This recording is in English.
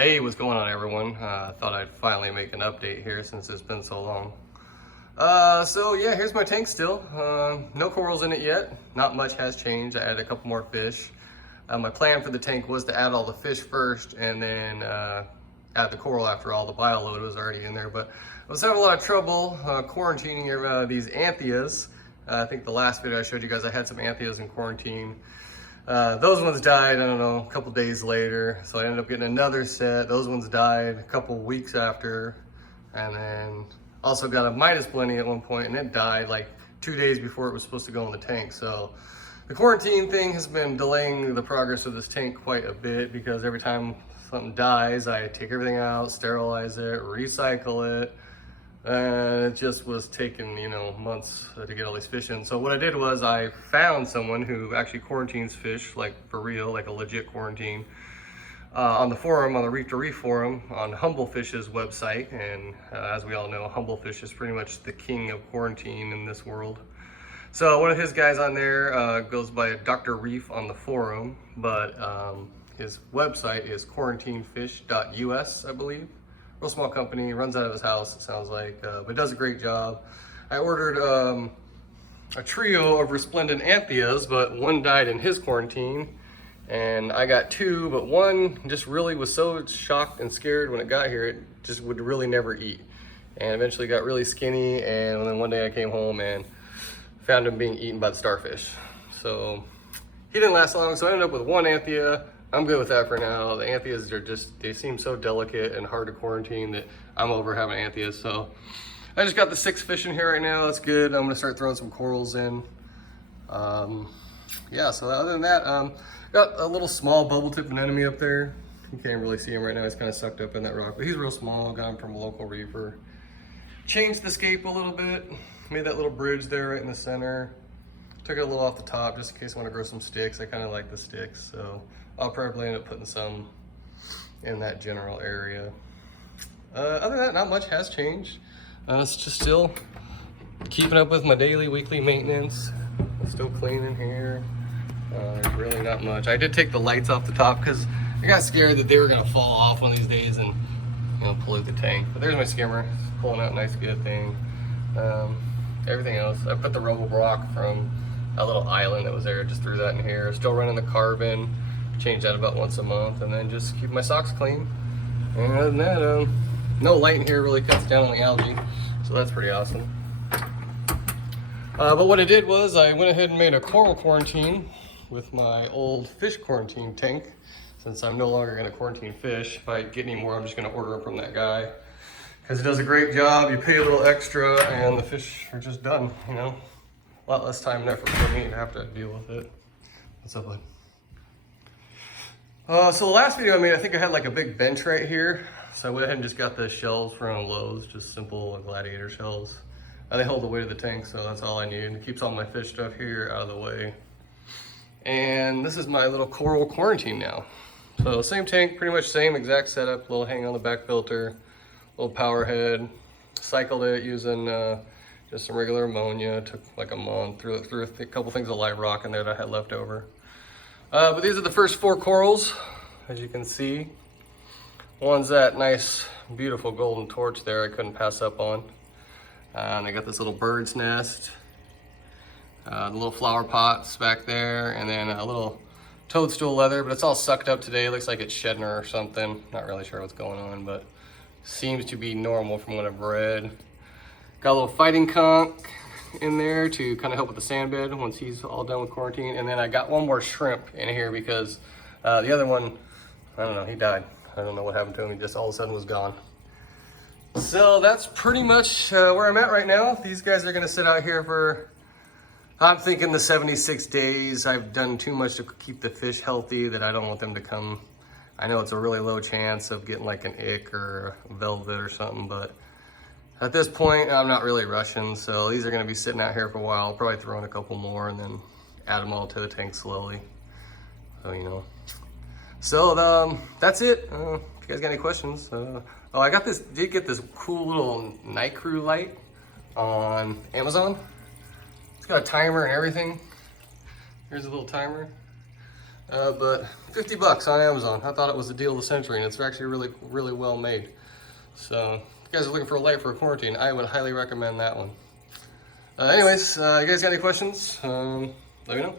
Hey, what's going on, everyone? Thought I'd finally make an update here since it's been so long. So yeah, here's my tank still. No corals in it yet. Not much has changed. I added a couple more fish. My plan for the tank was to add all the fish first and then add the coral after all the bio load was already in there. But I was having a lot of trouble quarantining these anthias. I think the last video I showed you guys, I had some anthias in quarantine. Those ones died, I don't know, a couple days later. So I ended up getting another set. Those ones died a couple weeks after. And then also got a Midas Blenny at one point, and it died like 2 days before it was supposed to go in the tank. So the quarantine thing has been delaying the progress of this tank quite a bit, because every time something dies, I take everything out, sterilize it, recycle it. And it just was taking, months to get all these fish in. So what I did was I found someone who actually quarantines fish, like for real, like a legit quarantine, on the forum, on the Reef to Reef forum, on Humblefish's website. And as we all know, Humblefish is pretty much the king of quarantine in this world. So one of his guys on there goes by Dr. Reef on the forum, but his website is quarantinefish.us, I believe. Real small company, runs out of his house, it sounds like, but does a great job. I ordered a trio of resplendent anthias, but one died in his quarantine, and I got two, but one just really was so shocked and scared when it got here, it just would really never eat, and eventually got really skinny. And then one day I came home and found him being eaten by the starfish. So he didn't last long, so I ended up with one anthia. I'm good with that for now. The anthias are they seem so delicate and hard to quarantine that I'm over having anthias. So I just got the 6 fish in here right now. That's good. I'm gonna start throwing some corals in. Yeah, so other than that, got a little small bubble tip anemone up there. You can't really see him right now. He's kind of sucked up in that rock, but he's real small. Got him from a local reefer. Changed the scape a little bit. Made that little bridge there right in the center. Took it a little off the top just in case I want to grow some sticks. I kind of like the sticks, so I'll probably end up putting some in that general area. Other than that, not much has changed. It's just still keeping up with my daily, weekly maintenance. I'm still cleaning here. There's really not much. I did take the lights off the top because I got scared that they were gonna fall off one of these days and pollute the tank. But there's my skimmer, it's pulling out a nice good thing. Everything else, I put the Robo Rock from a little island that was there, just threw that in here. Still running the carbon, change that about once a month, and then just keep my socks clean. And other than that, no light in here really cuts down on the algae, so that's pretty awesome. But what I did was I went ahead and made a coral quarantine with my old fish quarantine tank, since I'm no longer going to quarantine fish. If I get any more, I'm just going to order them from that guy, because he does a great job. You pay a little extra and the fish are just done, A lot less time and effort for me to have to deal with it. What's up, bud? So the last video I made, I think I had like a big bench right here. So I went ahead and just got the shells from Lowe's, just simple gladiator shells. They hold the weight of the tank, so that's all I need. It keeps all my fish stuff here out of the way. And this is my little coral quarantine now. So same tank, pretty much same exact setup, little hang on the back filter, little power head. Cycled it using just some regular ammonia. It took like a month. Threw a couple things of live rock in there that I had left over. But these are the first 4 corals, as you can see. One's that nice, beautiful golden torch there I couldn't pass up on. And I got this little bird's nest, the little flower pots back there, and then a little toadstool leather, but it's all sucked up today. It looks like it's shedding or something. Not really sure what's going on, but seems to be normal from what I've read. Got a little fighting conch in there to kind of help with the sand bed once he's all done with quarantine. And then I got one more shrimp in here because the other one, I don't know, he died. I don't know what happened to him. He just all of a sudden was gone. So that's pretty much where I'm at right now. These guys are gonna sit out here for, I'm thinking the 76 days. I've done too much to keep the fish healthy that I don't want them to come. I know it's a really low chance of getting like an ick or a velvet or something, but at this point, I'm not really rushing, so these are gonna be sitting out here for a while. I'll probably throw in a couple more and then add them all to the tank slowly. So, So that's it. If you guys got any questions. Oh, I did get this cool little night crew light on Amazon. It's got a timer and everything. Here's a little timer. But 50 bucks on Amazon. I thought it was the deal of the century, and it's actually really well made. So if you guys are looking for a light for a quarantine, I would highly recommend that one. Anyways, you guys got any questions? Let me know.